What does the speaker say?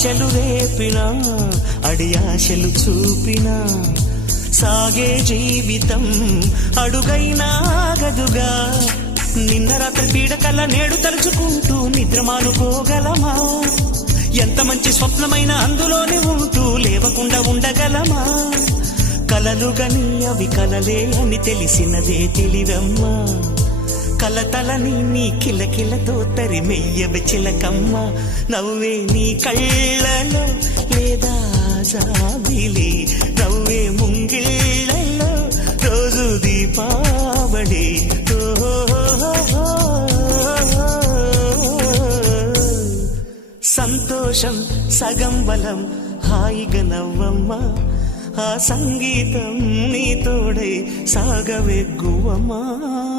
ఆశలు రేపినా అడియాశలు చూపినా సాగే జీవితం అడుగైనా ఆగదుగా. నిన్న రాత్రి పీడకల నేడు తలుచుకుంటూ నిద్రమానుకోగలమా? ఎంత మంచి స్వప్నమైన అందులోనే ఉంటూ లేవకుండా ఉండగలమా? కలలుగని అవి కలలే అని తెలిసినదే తెలివమ్మా. కలతలని నీ కిలకిలతో తరిమెయ్యవి చిలకమ్మ. నవ్వే నీ కళ్ళలో లేదా జాబిలి, నవ్వే ముంగిళ్ళలో రోజు దీపావళి. సంతోషం సగం బలం, హాయిగా నవ్వమ్మా. ఆ సంగీతం నీ తోడై సాగవెగ్గువమ్మా.